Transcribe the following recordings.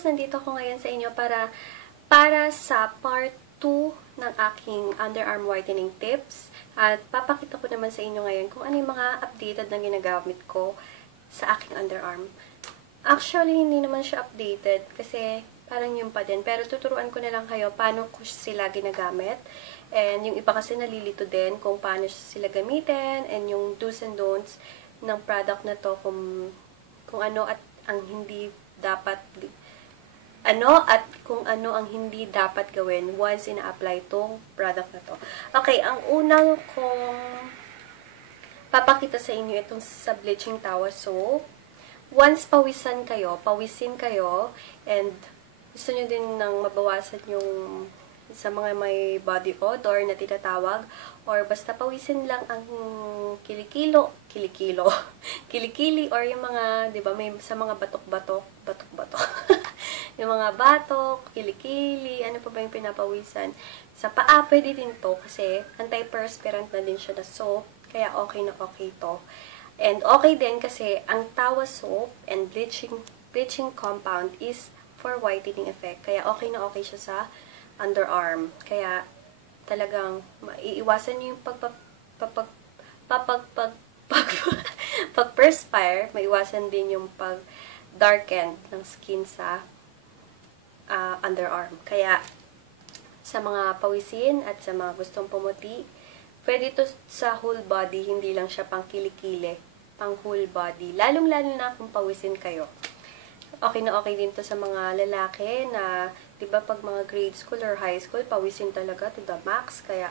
guys, nandito ako ngayon sa inyo para sa part 2 ng aking underarm whitening tips. At papakita ko naman sa inyo ngayon kung ano yung mga updated na ginagamit ko sa aking underarm. Actually, hindi naman siya updated kasi parang yun pa din. Pero tuturuan ko na lang kayo paano ko sila ginagamit. And yung iba kasi nalilito din kung paano sila gamitin and yung do's and don'ts ng product na to kung ano at ang hindi dapat kung ano ang hindi dapat gawin once ina-apply tong product na to. Okay, ang unang kong papakita sa inyo itong sa bleaching towel soap. Once pawisin kayo, and gusto nyo din nang mabawasan yung sa mga may body odor na tinatawag, or basta pawisin lang ang kilikili, or yung mga, di ba, may sa mga batok-batok, yung mga batok, kilikili, ano pa ba yung pinapawisan? Sa paa, pwede din to, kasi antiperspirant na din siya na soap, kaya okay na okay to. And okay din kasi ang Tawa soap and bleaching compound is for whitening effect, kaya okay na okay siya sa underarm. Kaya talagang maiiwasan niyo yung pag-perspire, maiwasan din yung pag-darken ng skin sa underarm. Kaya sa mga pawisin at sa mga gustong pumuti, pwede to sa whole body, hindi lang siya pang kilikili, pang whole body. Lalong-lalo na kung pawisin kayo. Okay na okay din to sa mga lalaki na, di ba, pag mga grade school or high school, pawisin talaga to the max, kaya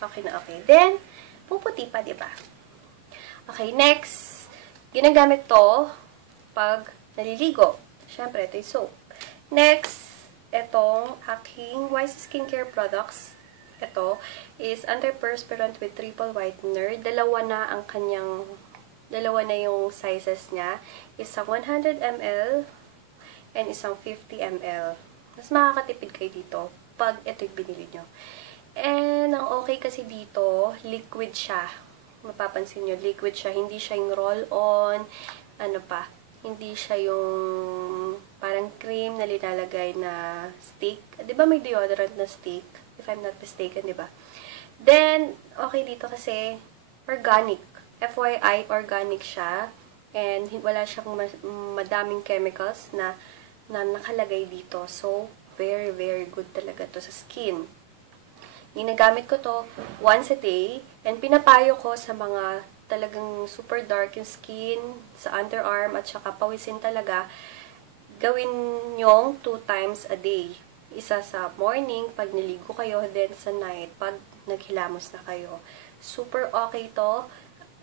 okay na okay. Then, puputi pa, di ba? Okay, next, ginagamit to pag naliligo. Siyempre, ito yung soap. Next, itong aking Wise Skincare products. Ito is antiperspirant with triple whitener. Dalawa na yung sizes niya. Isang 100 ml and isang 50 ml. Mas makakatipid kayo dito pag ito yung binili nyo. And ang okay kasi dito, liquid siya. Mapapansin nyo, liquid siya. Hindi siya yung roll-on, hindi siya yung parang cream na linalagay na stick. Diba may deodorant na stick? If I'm not mistaken, diba? Then, okay dito kasi organic. FYI, organic siya. And wala siyang madaming chemicals na nakalagay dito. So, very, very good talaga to sa skin. Ginagamit ko to once a day. And pinapayo ko sa mga talagang super dark yung skin, sa underarm, at saka pawisin talaga, gawin nyong 2 times a day. Isa sa morning, pag niligo kayo, then sa night, pag naghilamos na kayo. Super okay to.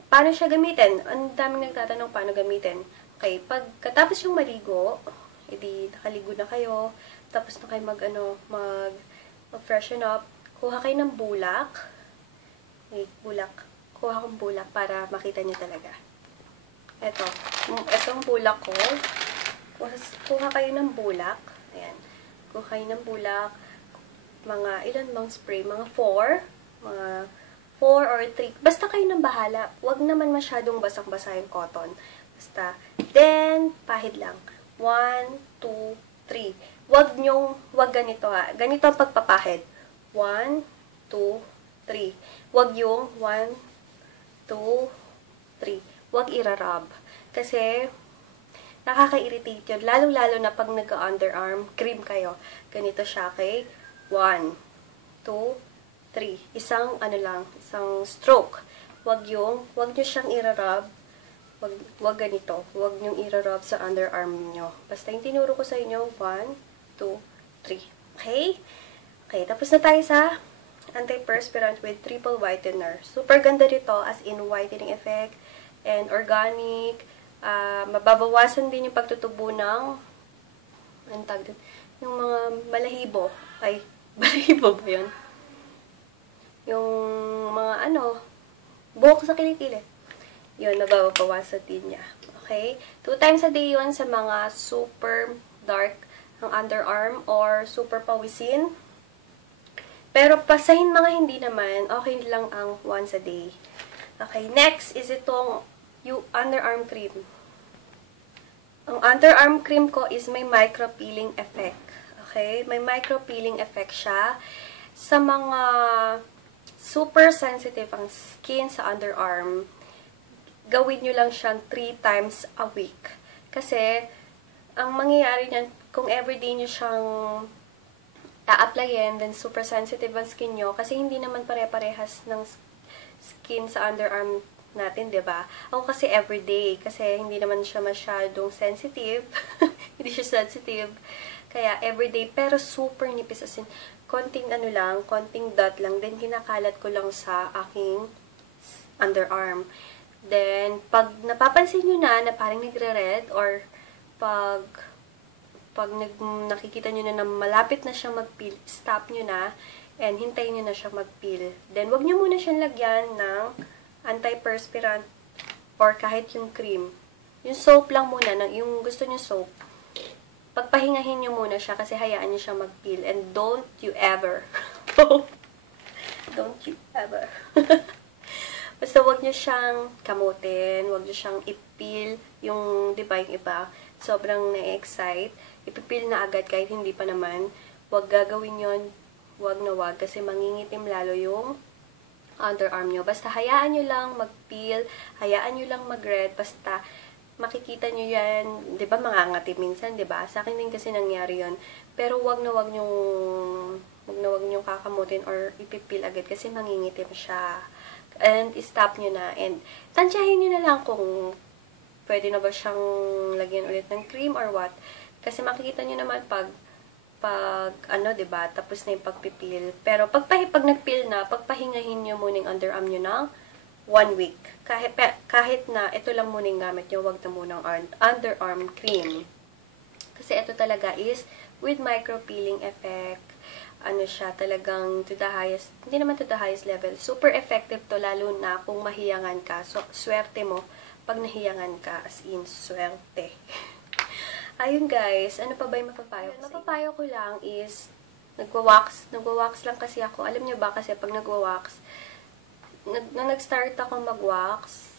Paano siya gamitin? Ang daming nagtatanong paano gamitin. Okay, pagkatapos yung maligo, edi nakaligo na kayo, tapos na kayo mag-freshen up, kuha kayo ng bulak. Kuha akong bulak para makita niyo talaga. Itong bulak ko, kuha kayo ng bulak. Ayan. Kuha kayo ng bulak, ilan bang spray? Mga 4 or 3. Basta kayo nang bahala. Huwag naman masyadong basang-basa yung cotton. Basta. Then, pahid lang. 1, 2, 3. Huwag ganito ha. Ganito ang pagpapahid. 1, 2, 3. Huwag yung 1, 2, 3. Huwag irarub. Kasi, nakaka-irritate yun. Lalo-lalo na pag nag-underarm, cream kayo. Ganito siya, okay? 1, 2, 3. Isang stroke. Huwag nyo siyang irarub. Huwag ganito. Huwag nyo irarub sa underarm nyo. Basta yung tinuro ko sa inyo, 1, 2, 3. Okay? Okay, tapos na tayo sa antiperspirant with triple whitener. Super ganda dito, as in whitening effect and organic. Mababawasan din yung pagtutubo ng yung mga balahibo. Ay, balahibo ba yun? Yung mga buhok sa kilikili. Yun, nababawasan din niya. Okay? 2 times a day yun sa mga super dark ang underarm or super pawisin. Pero pasahin mga hindi naman, okay lang ang once a day. Okay, next is itong yung underarm cream. Ang underarm cream ko is may micro-peeling effect. Okay? May micro-peeling effect siya. Sa mga super sensitive ang skin sa underarm, gawin nyo lang siyang 3 times a week. Kasi, ang mangyayari niyan, kung everyday nyo siyang a-applyin, then super sensitive ang skin nyo, kasi hindi naman pare-parehas ng skin sa underarm natin, 'di ba? Ako kasi everyday kasi hindi naman siya masyadong sensitive. Hindi siya sensitive. Kaya everyday pero super nipis, as in konting ano lang, konting dot lang, then kinakalat ko lang sa aking underarm. Then pag napapansin niyo na parang nagre-red, or pag nakikita niyo na malapit na siyang mag-peel, stop niyo na and hintayin niyo na siya mag-peel. Then wag niyo muna siyang lagyan ng antiperspirant or kahit yung cream. Yung soap lang muna, yung gusto niyo soap. Pagpahingahin niyo muna siya kasi hayaan niyo siya mag-peel. And don't you ever basta wag niyo siyang kamutin, wag niyo siyang ipil, yung, di ba, yung iba, sobrang na-excite, ipipil na agad kahit hindi pa naman. Wag gagawin yon, wag na wag, kasi mangingitim lalo yung underarm nyo. Basta hayaan nyo lang mag-peel, hayaan nyo lang mag-red, basta makikita nyo yan, di ba, mangangati minsan, di ba? Sa akin din kasi nangyari yon. Pero wag na wag nyong kakamutin or ipipil agad kasi mangingitim siya. And stop nyo na. And tansyahin nyo na lang kung pwede na ba siyang lagyan ulit ng cream or what. Kasi makikita nyo naman pag ano, 'di ba? Tapos na yung pagpipil. Pero pag nagpil na, pagpahingahin niyo muna yung underarm niyo ng 1 week. Kahit na ito lang muna yung gamit niyo, wag na muna ang underarm cream. Kasi ito talaga is with micro peeling effect. Ano siya, talagang to the highest, hindi naman to the highest level. Super effective to, lalo na kung mahiyangan ka. So, swerte mo pag nahiyangan ka, as in swerte. Ayun guys, ano pa ba yung mapapayo ko? Mapapayo ko lang is, nagwa-wax lang kasi ako. Alam niyo ba kasi pag nagwa-wax, nung nag-start ako mag-wax,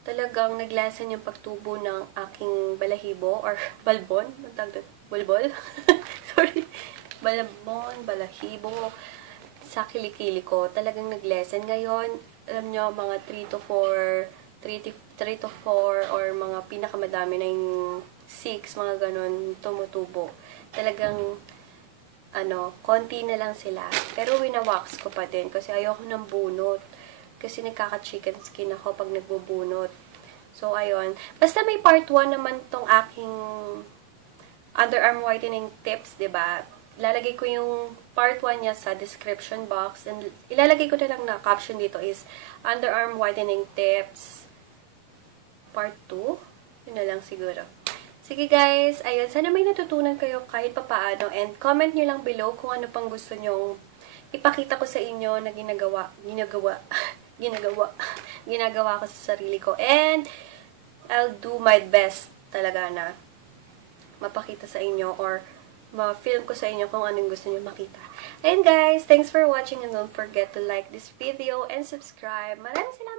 talagang naglasan yung pagtubo ng aking balahibo, or balbon, bulbol? Sorry. Balbon, balahibo, sa kilikili ko. Talagang nag-lessen. Ngayon, alam niyo, mga 3 to 4, or mga pinakamadami na yung 6, mga ganun, tumutubo. Talagang, konti na lang sila. Pero winawax ko pa din kasi ayoko ng bunot. Kasi nagkaka-chicken skin ako pag nagbubunot. So, ayun. Basta may part 1 naman tong aking underarm whitening tips, 'di ba? Lalagay ko yung part 1 niya sa description box. And ilalagay ko na lang na caption dito is underarm whitening tips part 2. Yun na lang siguro. Sige guys, ayun. Sana may natutunan kayo kahit papaano. And comment nyo lang below kung ano pang gusto nyong ipakita ko sa inyo na ginagawa ko sa sarili ko. And I'll do my best talaga na mapakita sa inyo or ma-film ko sa inyo kung anong gusto nyo makita. Ayun guys, thanks for watching and don't forget to like this video and subscribe. Maraming salamat!